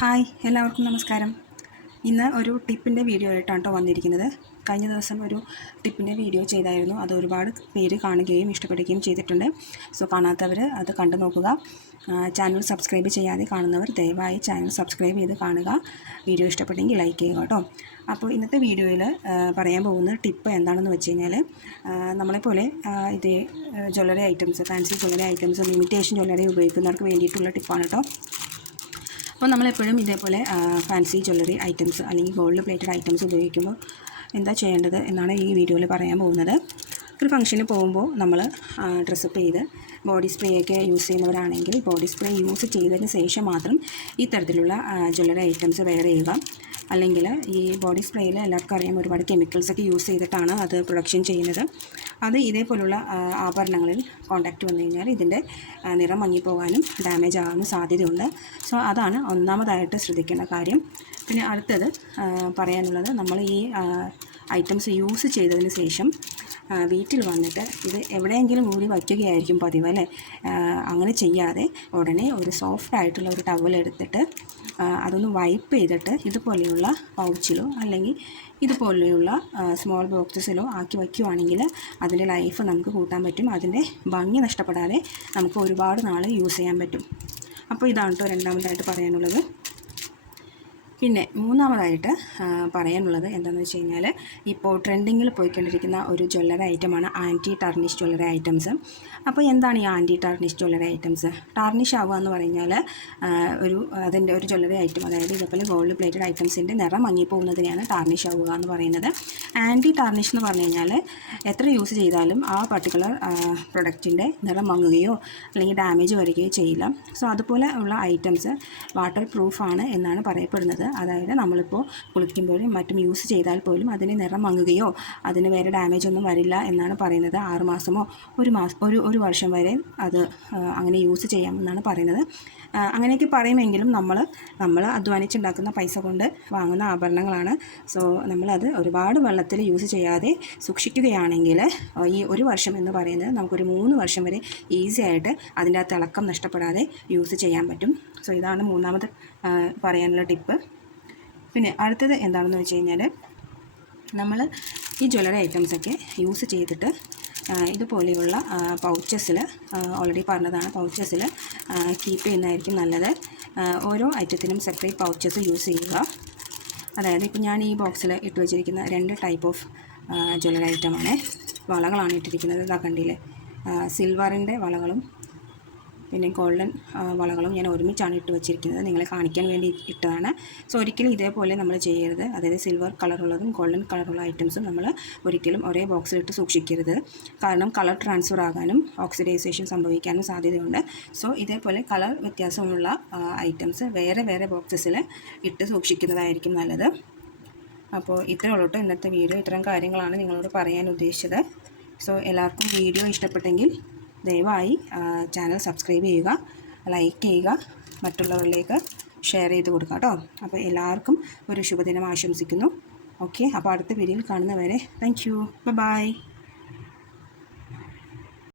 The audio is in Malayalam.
ഹായ്, എല്ലാവർക്കും നമസ്കാരം. ഇന്ന് ഒരു ടിപ്പിൻ്റെ വീഡിയോ ആയിട്ടാണ് കേട്ടോ വന്നിരിക്കുന്നത്. കഴിഞ്ഞ ദിവസം ഒരു ടിപ്പിൻ്റെ വീഡിയോ ചെയ്തായിരുന്നു. അത് ഒരുപാട് പേര് കാണുകയും ഇഷ്ടപ്പെടുകയും ചെയ്തിട്ടുണ്ട്. സോ കാണാത്തവർ അത് കണ്ടു നോക്കുക. ചാനൽ സബ്സ്ക്രൈബ് ചെയ്യാതെ കാണുന്നവർ ദയവായി ചാനൽ സബ്സ്ക്രൈബ് ചെയ്ത് കാണുക. വീഡിയോ ഇഷ്ടപ്പെട്ടെങ്കിൽ ലൈക്ക് ചെയ്യുക കേട്ടോ. അപ്പോൾ ഇന്നത്തെ വീഡിയോയിൽ പറയാൻ പോകുന്ന ടിപ്പ് എന്താണെന്ന് വെച്ച് കഴിഞ്ഞാൽ, നമ്മളെപ്പോലെ ഇത് jewellery items, fancy jewellery items, imitation jewellery ഉപയോഗിക്കുന്നവർക്ക് വേണ്ടിയിട്ടുള്ള ടിപ്പാണ് കേട്ടോ. അപ്പോൾ നമ്മളെപ്പോഴും ഇതേപോലെ ഫാൻസി ജ്വല്ലറി ഐറ്റംസ് അല്ലെങ്കിൽ ഗോൾഡ് പ്ലേറ്റഡ് ഐറ്റംസ് ഉപയോഗിക്കുമ്പോൾ എന്താ ചെയ്യേണ്ടത് എന്നാണ് ഈ വീഡിയോയിൽ പറയാൻ പോകുന്നത്. ഒരു ഫംഗ്ഷന് പോകുമ്പോൾ നമ്മൾ ഡ്രസ്സപ്പ് ചെയ്ത് ബോഡി സ്പ്രേ ഒക്കെ യൂസ് ചെയ്യുന്നവരാണെങ്കിൽ ബോഡി സ്പ്രേ യൂസ് ചെയ്തതിന് ശേഷം മാത്രം ഈ തരത്തിലുള്ള ജ്വല്ലറി ഐറ്റംസ് വെയർ ചെയ്യുക. അല്ലെങ്കിൽ ഈ ബോഡി സ്പ്രേയിൽ എല്ലാവർക്കും അറിയാം, ഒരുപാട് കെമിക്കൽസൊക്കെ യൂസ് ചെയ്തിട്ടാണ് അത് പ്രൊഡക്ഷൻ ചെയ്യുന്നത്. അത് ഇതേപോലുള്ള ആഭരണങ്ങളിൽ കോണ്ടാക്റ്റ് വന്നു കഴിഞ്ഞാൽ ഇതിൻ്റെ നിറം മങ്ങിപ്പോകാനും ഡാമേജ് ആകാനും സാധ്യതയുണ്ട്. സോ അതാണ് ഒന്നാമതായിട്ട് ശ്രദ്ധിക്കേണ്ട കാര്യം. പിന്നെ അടുത്തത് പറയാനുള്ളത്, നമ്മൾ ഈ ഐറ്റംസ് യൂസ് ചെയ്തതിന് ശേഷം വീട്ടിൽ വന്നിട്ട് ഇത് എവിടെയെങ്കിലും ഊരി വയ്ക്കുകയായിരിക്കും പതിവ് അല്ലേ. അങ്ങനെ ചെയ്യാതെ ഉടനെ ഒരു സോഫ്റ്റ് ആയിട്ടുള്ള ഒരു ടവൽ എടുത്തിട്ട് അതൊന്ന് വൈപ്പ് ചെയ്തിട്ട് ഇതുപോലെയുള്ള പൗച്ചിലോ അല്ലെങ്കിൽ ഇതുപോലെയുള്ള സ്മോൾ ബോക്സസിലോ ആക്കി വയ്ക്കുകയാണെങ്കിൽ അതിൻ്റെ ലൈഫ് നമുക്ക് കൂട്ടാൻ പറ്റും. അതിൻ്റെ ഭംഗി നഷ്ടപ്പെടാതെ നമുക്ക് ഒരുപാട് നാൾ യൂസ് ചെയ്യാൻ പറ്റും. അപ്പോൾ ഇതാണ് കേട്ടോ രണ്ടാമതായിട്ട് പറയാനുള്ളത്. പിന്നെ മൂന്നാമതായിട്ട് പറയാനുള്ളത് എന്താണെന്ന് വെച്ച് കഴിഞ്ഞാൽ, ഇപ്പോൾ ട്രെൻഡിങ്ങിൽ പോയിക്കൊണ്ടിരിക്കുന്ന ഒരു ജ്വല്ലറി ഐറ്റമാണ് ആൻറ്റി ടാർണിഷ് ജ്വല്ലറി ഐറ്റംസ്. അപ്പോൾ എന്താണ് ഈ anti tarnish jewellery items? Tarnish ആവുക എന്ന് പറഞ്ഞാൽ അതിൻ്റെ ഒരു ജ്വല്ലറി ഐറ്റം, അതായത് ഇതേപോലെ ഗോൾഡ് പ്ലേറ്റഡ് ഐറ്റംസിൻ്റെ നിറം മങ്ങിപ്പോകുന്നതിനെയാണ് ടാർണിഷ് ആവുക എന്ന് പറയുന്നത്. ആൻറ്റി ടാർണിഷ് എന്ന് പറഞ്ഞു കഴിഞ്ഞാൽ എത്ര യൂസ് ചെയ്താലും ആ പർട്ടിക്കുലർ പ്രൊഡക്റ്റിൻ്റെ നിറം മങ്ങുകയോ അല്ലെങ്കിൽ ഡാമേജ് വരികയോ ചെയ്യില്ല. സോ അതുപോലെ ഉള്ള ഐറ്റംസ് വാട്ടർ പ്രൂഫാണ് എന്നാണ് പറയപ്പെടുന്നത്. അതായത് നമ്മളിപ്പോൾ കുളിക്കുമ്പോഴും മറ്റും യൂസ് ചെയ്താൽ പോലും അതിന് നിറം മങ്ങുകയോ അതിന് വേറെ ഡാമേജ് ഒന്നും വരില്ല എന്നാണ് പറയുന്നത്. 6 മാസമോ ഒരു വർഷം വരെ അത് അങ്ങനെ യൂസ് ചെയ്യാമെന്നാണ് പറയുന്നത്. അങ്ങനെയൊക്കെ പറയുമെങ്കിലും നമ്മൾ അധ്വാനിച്ചുണ്ടാക്കുന്ന പൈസ കൊണ്ട് വാങ്ങുന്ന ആഭരണങ്ങളാണ്. സോ നമ്മളത് ഒരുപാട് വെള്ളത്തിൽ യൂസ് ചെയ്യാതെ സൂക്ഷിക്കുകയാണെങ്കിൽ ഈ 1 വർഷം എന്ന് പറയുന്നത് നമുക്കൊരു 3 വർഷം വരെ ഈസി ആയിട്ട് അതിൻ്റെ ആ തിളക്കം നഷ്ടപ്പെടാതെ യൂസ് ചെയ്യാൻ പറ്റും. സോ ഇതാണ് മൂന്നാമത് പറയാനുള്ള ടിപ്പ്. പിന്നെ അടുത്തത് എന്താണെന്ന് വെച്ച് കഴിഞ്ഞാൽ, നമ്മൾ ഈ ജ്വല്ലറി ഐറ്റംസൊക്കെ യൂസ് ചെയ്തിട്ട് ഇതുപോലെയുള്ള പൗച്ചസിൽ, ഓൾറെഡി പറഞ്ഞതാണ്, പൗച്ചസിൽ കീപ്പ് ചെയ്യുന്നതായിരിക്കും നല്ലത്. ഓരോ ഐറ്റത്തിനും സെപ്പറേറ്റ് പൗച്ചസ് യൂസ് ചെയ്യുക. അതായത് ഇപ്പോൾ ഞാൻ ഈ ബോക്സിൽ ഇട്ട് വെച്ചിരിക്കുന്ന 2 ടൈപ്പ് ഓഫ് ജ്വല്ലറി ഐറ്റമാണ്. വളകളാണ് ഇട്ടിരിക്കുന്നത്. ഇതാ കണ്ടില്ലേ, സിൽവറിൻ്റെ വളകളും പിന്നെ ഗോൾഡൻ വളകളും ഞാൻ ഒരുമിച്ചാണ് ഇട്ട് വെച്ചിരിക്കുന്നത്. നിങ്ങളെ കാണിക്കാൻ വേണ്ടി ഇട്ടതാണ്. സോ ഒരിക്കലും ഇതേപോലെ നമ്മൾ ചെയ്യരുത്. അതായത് സിൽവർ കളറുള്ളതും ഗോൾഡൻ കളറുള്ള ഐറ്റംസും നമ്മൾ ഒരിക്കലും ഒരേ ബോക്സിലിട്ട് സൂക്ഷിക്കരുത്. കാരണം കളർ ട്രാൻസ്ഫർ ആകാനും ഓക്സിഡൈസേഷൻ സംഭവിക്കാനും സാധ്യതയുണ്ട്. സോ ഇതേപോലെ കളർ വ്യത്യാസമുള്ള ഐറ്റംസ് വേറെ വേറെ ബോക്സസിൽ ഇട്ട് സൂക്ഷിക്കുന്നതായിരിക്കും നല്ലത്. അപ്പോൾ ഇത്രയേ ഉള്ളൂ കേട്ടോ ഇന്നത്തെ വീഡിയോ. ഇത്തരം കാര്യങ്ങളാണ് നിങ്ങളോട് പറയാൻ ഉദ്ദേശിച്ചത്. സോ എല്ലാവർക്കും വീഡിയോ ഇഷ്ടപ്പെട്ടെങ്കിൽ ദയവായി ചാനൽ സബ്സ്ക്രൈബ് ചെയ്യുക, ലൈക്ക് ചെയ്യുക, മറ്റുള്ളവരിലേക്ക് ഷെയർ ചെയ്ത് കൊടുക്കുക കേട്ടോ. അപ്പോൾ എല്ലാവർക്കും ഒരു ശുഭദിനം ആശംസിക്കുന്നു. ഓക്കെ, അപ്പോൾ അടുത്ത വീഡിയോയിൽ കാണുന്നവരെ താങ്ക് യു, ബൈ.